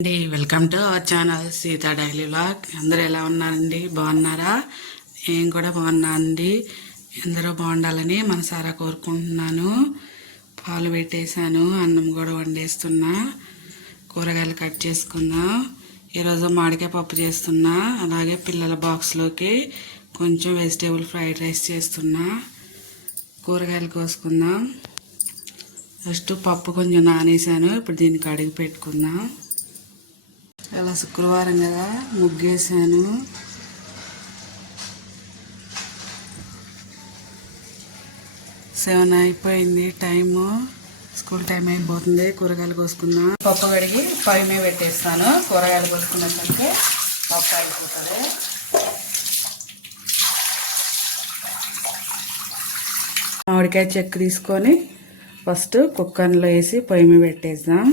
అండి welcome to our channel Sita daily vlog. అందరూ ఎలా ఉన్నారండి? బాగున్నారా? నేను కూడా బాగున్నానండి. అందరూ బాగుండాలని మనసారా కోరుకుంటున్నాను. పాలు పెట్టేశాను, అన్నం కూడా వండేస్తున్నా, కూరగాయలు కట్ చేసుకున్నా. ఈరోజు మామిడికాయ పప్పు చేస్తున్నా, అలాగే పిల్లల బాక్స్లోకి కొంచెం వెజిటేబుల్ ఫ్రైడ్ రైస్ చేస్తున్నా. కూరగాయలు కోసుకుందాం. ఫస్ట్ పప్పు కొంచెం నానేసాను, ఇప్పుడు దీన్ని కడిగి పెట్టుకుందాం. ఇలా శుక్రవారం కదా, ముగ్గేసాను. సెవెన్ అయిపోయింది టైము, స్కూల్ టైం అయిపోతుంది. కూరగాయలు కోసుకున్నా. పప్పు కడిగి పై మీద పెట్టేస్తాను. కూరగాయలు కోసుకున్నట్లయితే పప్పు అయిపోతుంది. మామిడికాయ చెక్క తీసుకొని ఫస్ట్ కుక్కర్లో వేసి పొయ్యి మీద పెట్టేద్దాం.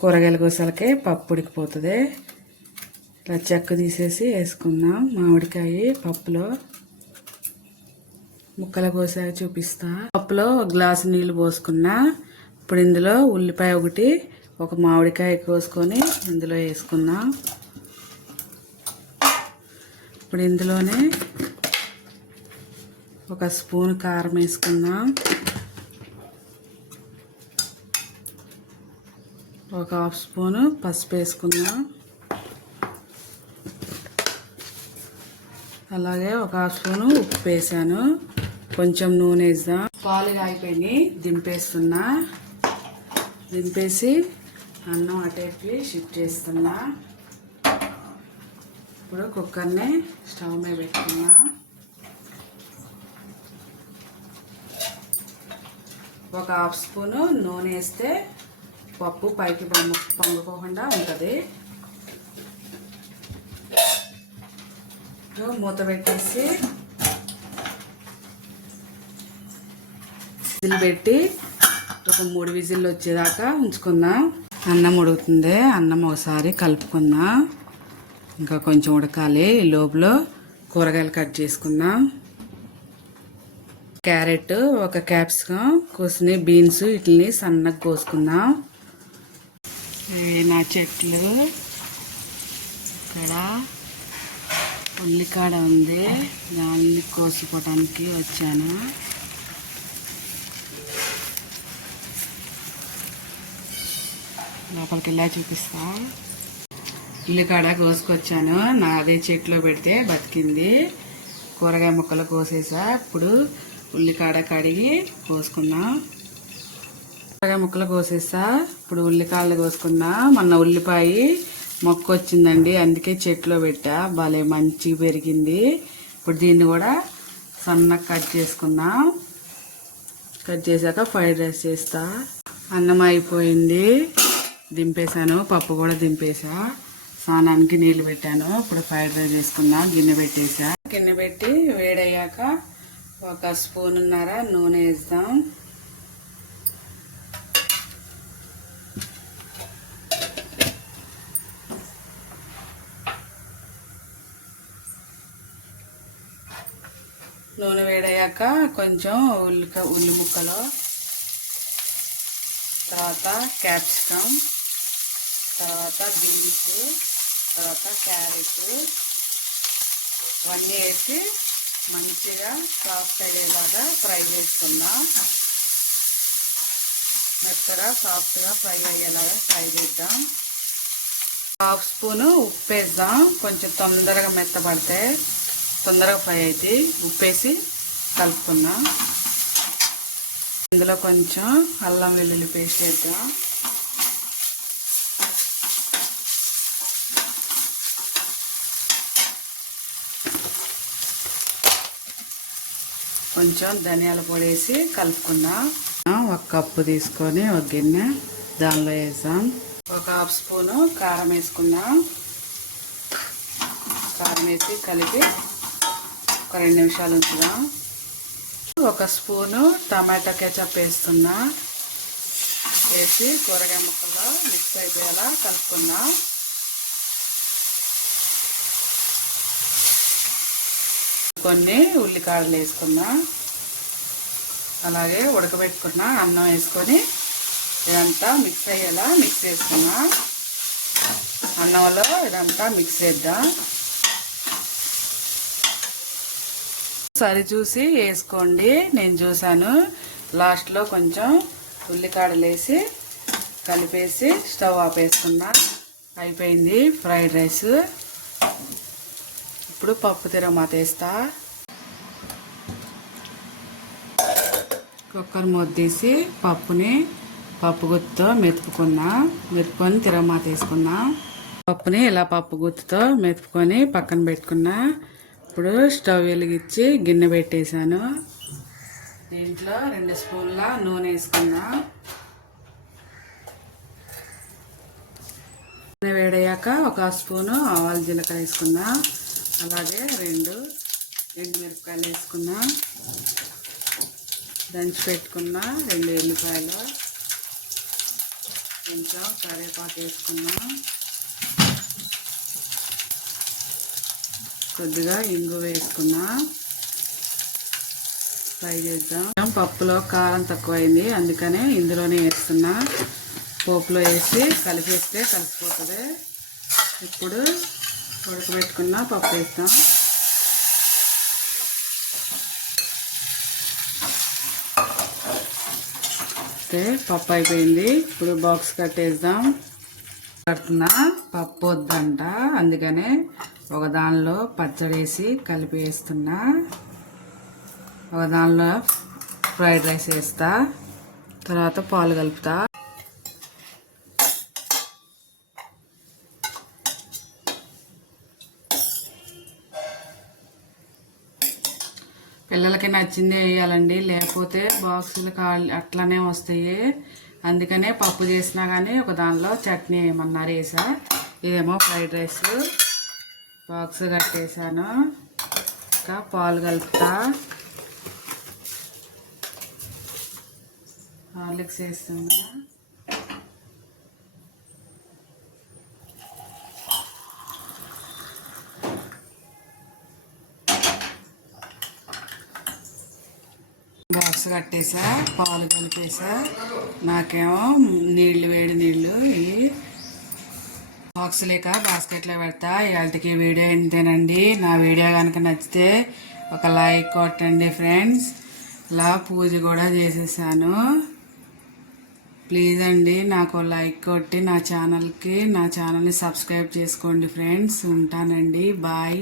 కూరగాయల కోసలకే పప్పు ఉడికిపోతుంది. ఇలా చెక్క తీసేసి వేసుకుందాం. మామిడికాయ పప్పులో ముక్కలు కోసాక చూపిస్తా. పప్పులో ఒక గ్లాసు నీళ్ళు పోసుకున్నా. ఇప్పుడు ఇందులో ఉల్లిపాయ ఒకటి, ఒక మామిడికాయ కోసుకొని ఇందులో వేసుకుందాం. ఇప్పుడు ఇందులోనే ఒక స్పూన్ కారం వేసుకుందాం. ఒక హాఫ్ స్పూను పసుపు వేసుకుందాం. అలాగే ఒక హాఫ్ స్పూను ఉప్పు వేసాను. కొంచెం నూనె వేద్దాం. పాలు కాగిపోయి దింపేస్తున్నా. దింపేసి అన్నం అటేపి షిఫ్ట్ చేస్తున్నా. ఇప్పుడు కుక్కర్ని స్టవ్ మీద పెట్టుకున్నా. ఒక హాఫ్ స్పూను నూనె వేస్తే పప్పు పైకి పొంగకోకుండా ఉంటుంది. మూత పెట్టేసి విజిల్ పెట్టి ఒక 3 విజిల్లు వచ్చేదాకా ఉంచుకుందాం. అన్నం ఉడుకుతుంది. అన్నం ఒకసారి కలుపుకుందాం. ఇంకా కొంచెం ఉడకాలి. ఈ లోపల కూరగాయలు కట్ చేసుకుందాం. క్యారెట్, ఒక క్యాప్సికం కోసిన, బీన్స్ వీటిని సన్నగా కోసుకుందాం. నా చెట్లు ఇక్కడ ఉల్లికాడ ఉంది, దాన్ని కోసుకోవడానికి వచ్చాను. లోపలికి వెళ్ళా చూపిస్తా. ఉల్లికాడ కోసుకొచ్చాను. నాదే చెట్లో పెడితే బతికింది. కూరగాయ ముక్కలు కోసేసా. ఇప్పుడు ఉల్లికాడ కడిగి కోసుకుందాం. కూరగాయ ముక్కలు కోసేసా. ఇప్పుడు ఉల్లికాయలు కోసుకున్నా. మొన్న ఉల్లిపాయ మొక్క వచ్చిందండి, అందుకే చెట్లో పెట్టా. భలే మంచిగా పెరిగింది. ఇప్పుడు దీన్ని కూడా సన్నగా కట్ చేసుకుందాం. కట్ చేశాక ఫ్రైడ్ రైస్ చేస్తా. అన్నం అయిపోయింది, దింపేశాను. పప్పు కూడా దింపేసా. స్నానానికి నీళ్ళు పెట్టాను. ఇప్పుడు ఫ్రైడ్ రైస్ చేసుకున్నా. గిన్నె పెట్టేసా. గిన్నె పెట్టి వేడయ్యాక ఒక స్పూన్నర నూనె వేద్దాం. నూనె వేడయ్యాక కొంచెం ఉల్లి ముక్కలు, తర్వాత క్యాప్సికం, తర్వాత బీన్స్, తర్వాత క్యారెట్ ఇవన్నీ వేసి మంచిగా సాఫ్ట్ అయ్యేలాగా ఫ్రై చేసుకుందాం. మెత్తగా సాఫ్ట్గా ఫ్రై అయ్యేలాగా ఫ్రై చేద్దాం. హాఫ్ స్పూను ఉప్పు వేద్దాం. కొంచెం తొందరగా మెత్తపడితే తొందరగా ఫ్రై అయితే ఉప్పేసి కలుపుకుందాం. ఇందులో కొంచెం అల్లం వెల్లుల్లి పేస్ట్ వేద్దాం. కొంచెం ధనియాల పొడి వేసి కలుపుకుందాం. ఒక కప్పు తీసుకొని ఒక గిన్నె దానిలో వేసాం. ఒక హాఫ్ స్పూను కారం వేసుకుందాం. కారం వేసి కలిపి ఒక 2 నిమిషాలు ఉంచుదాం. ఒక స్పూను టమాటా కెచప్ వేస్తున్నా. వేసి కూరగాయ ముక్కల్లో మిక్స్ అయిపోయేలా కలుపుకుందాం. కొన్ని ఉల్లికాడలు వేసుకుందాం. అలాగే ఉడకబెట్టుకున్న అన్నం వేసుకొని ఇదంతా మిక్స్ అయ్యేలా మిక్స్ చేసుకున్నా. అన్నంలో ఇదంతా మిక్స్ చేద్దాం. సరి చూసి వేసుకోండి. నేను చూసాను. లాస్ట్లో కొంచెం ఉల్లికాడలు వేసి కలిపేసి స్టవ్ ఆపేసుకున్నా. అయిపోయింది ఫ్రైడ్ రైస్. ఇప్పుడు పప్పు తిరగమాత వేస్తా. కుక్కర్ మూత తీసి పప్పు గుత్తుతో మెతుపుకొని తిరగమాత వేసుకున్నా. పప్పుని ఇలా పప్పు గుత్తుతో మెతుపుకొని పక్కన పెట్టుకున్నా. ఇప్పుడు స్టవ్ వెలిగించి గిన్నె పెట్టేశాను. దీంట్లో 2 స్పూన్ల నూనె వేసుకున్నా. నూనె వేడయ్యాక 1 స్పూను ఆవాలు జీలకర్ర వేసుకున్నా. అలాగే 2 ఎండుమిరపకాయలు వేసుకున్నా. దంచి పెట్టుకున్న 2 ఎల్లిపాయలు, కొంచెం కరివేపాకు వేసుకున్నా. కొద్దిగా ఇంగు వేసుకున్నా. ఫ్రై చేద్దాం. పప్పులో కారం తక్కువైంది, అందుకనే ఇందులోనే వేస్తున్నా. పోపులో వేసి కలిపేస్తే కలిసిపోతుంది. ఇప్పుడు ఉడకబెట్టుకున్న పప్పు వేస్తాం. పప్పు అయిపోయింది. ఇప్పుడు బాక్స్ కట్టేద్దాం. కడుతున్నా. పప్పు వద్దంట, అందుకనే ఒక దానిలో పచ్చడి వేసి కలిపి వేస్తున్నా. ఒక దానిలో ఫ్రైడ్ రైస్ వేస్తా. తర్వాత పాలు కలుపుతా. పిల్లలకి నచ్చిందే వేయాలండి, లేకపోతే బాక్సులు అట్లానే వస్తాయి. అందుకనే పప్పు చేసినా కానీ ఒక దానిలో చట్నీ ఏమన్నారు వేసా. ఇదేమో ఫ్రైడ్ రైస్. బాక్స్ కట్టేసాను. ఇంకా పాలు కలుపుతా. హార్లిక్స్ వేస్తున్నా. బాక్స్ కట్టేసా, పాలు కలిపేసా. నాకేమో వేడి నీళ్ళు ఈ బాక్స్ లేక బాస్కెట్లో పెడతా. ఇవాళకి వీడియో ఇంతేనండి. నా వీడియో కనుక నచ్చితే ఒక లైక్ కొట్టండి ఫ్రెండ్స్. ఇలా పూజ కూడా చేసేసాను. ప్లీజ్ అండి నాకు లైక్ కొట్టి నా ఛానల్ని సబ్స్క్రైబ్ చేసుకోండి ఫ్రెండ్స్. ఉంటానండి. బాయ్.